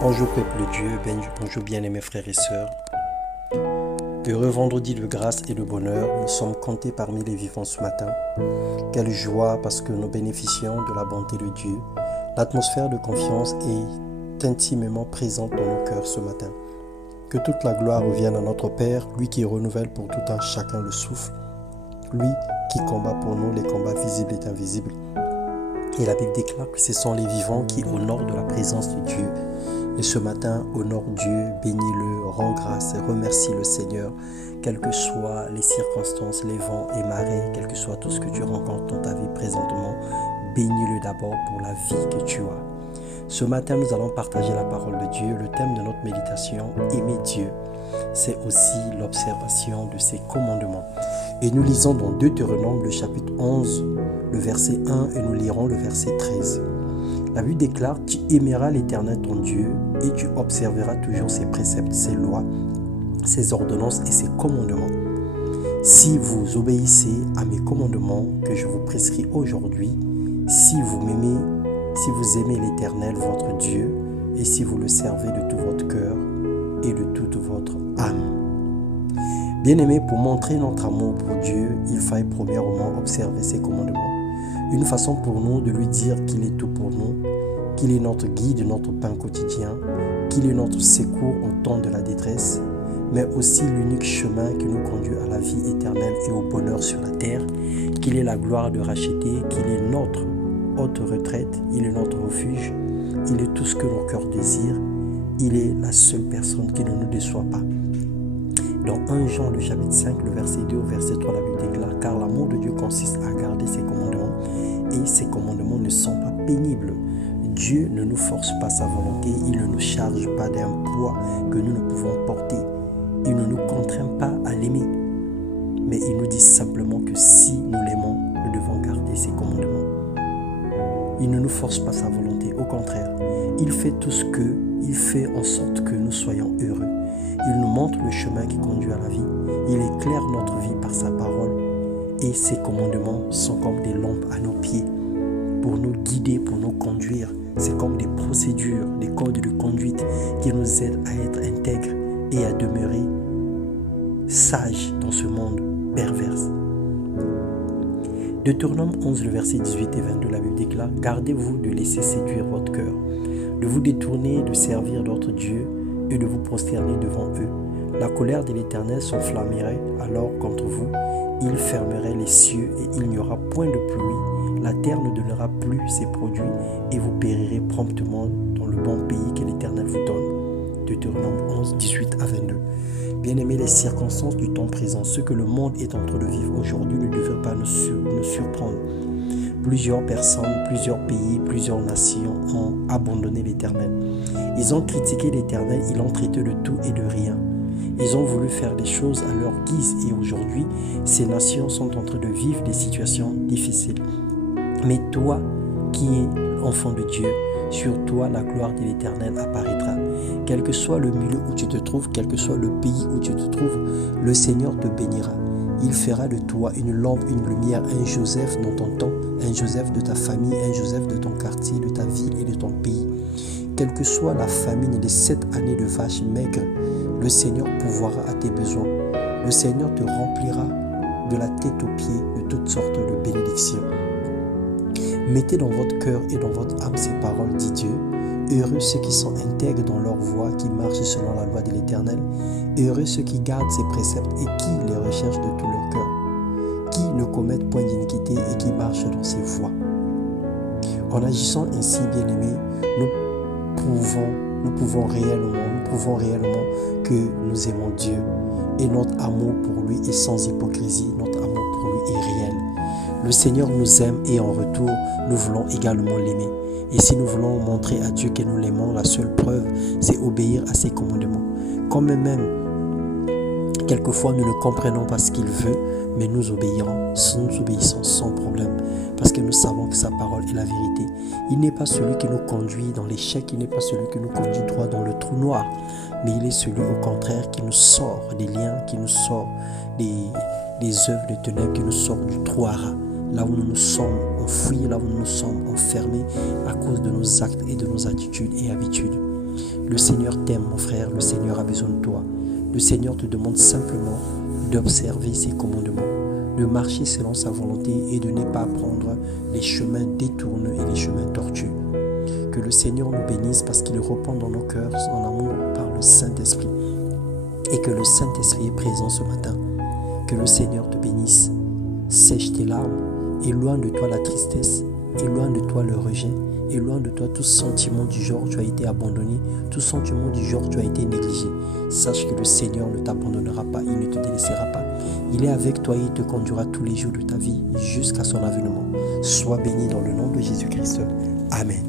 Bonjour peuple de Dieu, bonjour bien-aimés frères et sœurs. Heureux vendredi de grâce et de bonheur, nous sommes comptés parmi les vivants ce matin. Quelle joie parce que nous bénéficions de la bonté de Dieu. L'atmosphère de confiance est intimement présente dans nos cœurs ce matin. Que toute la gloire revienne à notre Père, lui qui renouvelle pour tout un chacun le souffle, lui qui combat pour nous les combats visibles et invisibles. Et la Bible déclare que ce sont les vivants qui honorent de la présence de Dieu. Et ce matin, honore Dieu, bénis-le, rends grâce et remercie le Seigneur, quelles que soient les circonstances, les vents et marées, quel que soit tout ce que tu rencontres dans ta vie présentement, bénis-le d'abord pour la vie que tu as. Ce matin, nous allons partager la parole de Dieu. Le thème de notre méditation, aimer Dieu, c'est aussi l'observation de ses commandements. Et nous lisons dans Deutéronome, le chapitre 11, le verset 1, et nous lirons le verset 13. La Bible déclare, tu aimeras l'Éternel ton Dieu et tu observeras toujours ses préceptes, ses lois, ses ordonnances et ses commandements. Si vous obéissez à mes commandements que je vous prescris aujourd'hui, si vous aimez l'Éternel votre Dieu et si vous le servez de tout votre cœur et de toute votre âme. Bien-aimés, pour montrer notre amour pour Dieu, il faille premièrement observer ses commandements. Une façon pour nous de lui dire qu'il est tout pour nous, qu'il est notre guide, notre pain quotidien, qu'il est notre secours au temps de la détresse, mais aussi l'unique chemin qui nous conduit à la vie éternelle et au bonheur sur la terre, qu'il est la gloire de racheter, qu'il est notre haute retraite, il est notre refuge, il est tout ce que nos cœurs désirent, il est la seule personne qui ne nous déçoit pas. Dans 1 Jean, le chapitre 5, le verset 2 au verset 3, la Bible déclare « Car l'amour de Dieu consiste à garder ses commandements, et ses commandements ne sont pas pénibles. Dieu ne nous force pas sa volonté, il ne nous charge pas d'un poids que nous ne pouvons porter. Il ne nous contraint pas à l'aimer. Mais il nous dit simplement que si nous l'aimons, nous devons garder ses commandements. Il ne nous force pas sa volonté, au contraire. Il fait il fait en sorte que nous soyons heureux. Il nous montre le chemin qui conduit à la vie. Il éclaire notre vie par sa parole. Et ses commandements sont comme des lampes à nos pieds pour nous guider, pour nous conduire. C'est comme des procédures, des codes de conduite qui nous aident à être intègres et à demeurer sages dans ce monde pervers. Deutéronome 11, le verset 18 et 22, la Bible déclare « Gardez-vous de laisser séduire votre cœur, de vous détourner de servir d'autres dieux et de vous prosterner devant eux. La colère de l'Éternel s'enflammerait alors contre vous, il fermerait les cieux et il n'y aura point de pluie. La terre ne donnera plus ses produits et vous périrez promptement dans le bon pays que l'Éternel vous donne. » Deutéronome 11, 18 à 22. Bien-aimés, les circonstances du temps présent, ce que le monde est en train de vivre aujourd'hui ne devrait pas nous surprendre. Plusieurs personnes, plusieurs pays, plusieurs nations ont abandonné l'Éternel. Ils ont critiqué l'Éternel, ils l'ont traité de tout et de rien. Ils ont voulu faire des choses à leur guise et aujourd'hui, ces nations sont en train de vivre des situations difficiles. Mais toi, qui es enfant de Dieu, sur toi la gloire de l'Éternel apparaîtra. Quel que soit le milieu où tu te trouves, quel que soit le pays où tu te trouves, le Seigneur te bénira. Il fera de toi une lampe, une lumière, un Joseph dans ton temps, un Joseph de ta famille, un Joseph de ton quartier, de ta ville et de ton pays. Quelle que soit la famine des 7 années de vaches maigres, le Seigneur pourvoira à tes besoins. Le Seigneur te remplira de la tête aux pieds de toutes sortes de bénédictions. Mettez dans votre cœur et dans votre âme ces paroles, dit Dieu. Heureux ceux qui sont intègres dans leur voie, qui marchent selon la loi de l'Éternel. Heureux ceux qui gardent ses préceptes et qui les recherchent de tout leur cœur. Qui ne commettent point d'iniquité et qui marchent dans ses voies. En agissant ainsi, bien-aimés, nous prouvons réellement que nous aimons Dieu. Et notre amour pour lui est sans hypocrisie, notre amour pour lui est réel. Le Seigneur nous aime et en retour, nous voulons également l'aimer. Et si nous voulons montrer à Dieu que nous l'aimons, la seule preuve, c'est obéir à ses commandements. Quand même, quelquefois, nous ne comprenons pas ce qu'il veut, mais nous obéissons sans problème, parce que nous savons que sa parole est la vérité. Il n'est pas celui qui nous conduit dans l'échec, il n'est pas celui qui nous conduit droit dans le trou noir, mais il est celui au contraire qui nous sort des liens, qui nous sort des œuvres de ténèbres, qui nous sort du trou à rats. Là où nous nous sommes enfouis, là où nous nous sommes enfermés à cause de nos actes et de nos attitudes et habitudes. Le Seigneur t'aime, mon frère, le Seigneur a besoin de toi. Le Seigneur te demande simplement d'observer ses commandements, de marcher selon sa volonté et de ne pas prendre les chemins détournés et les chemins tortueux. Que le Seigneur nous bénisse parce qu'il répond dans nos cœurs en amour par le Saint-Esprit. Et que le Saint-Esprit est présent ce matin. Que le Seigneur te bénisse. Sèche tes larmes. Éloigne de toi la tristesse. Éloigne de toi le rejet. Éloigne de toi tout sentiment du genre tu as été abandonné. Tout sentiment du genre tu as été négligé. Sache que le Seigneur ne t'abandonnera pas. Il ne te délaissera pas. Il est avec toi et il te conduira tous les jours de ta vie jusqu'à son avènement. Sois béni dans le nom de Jésus-Christ. Amen.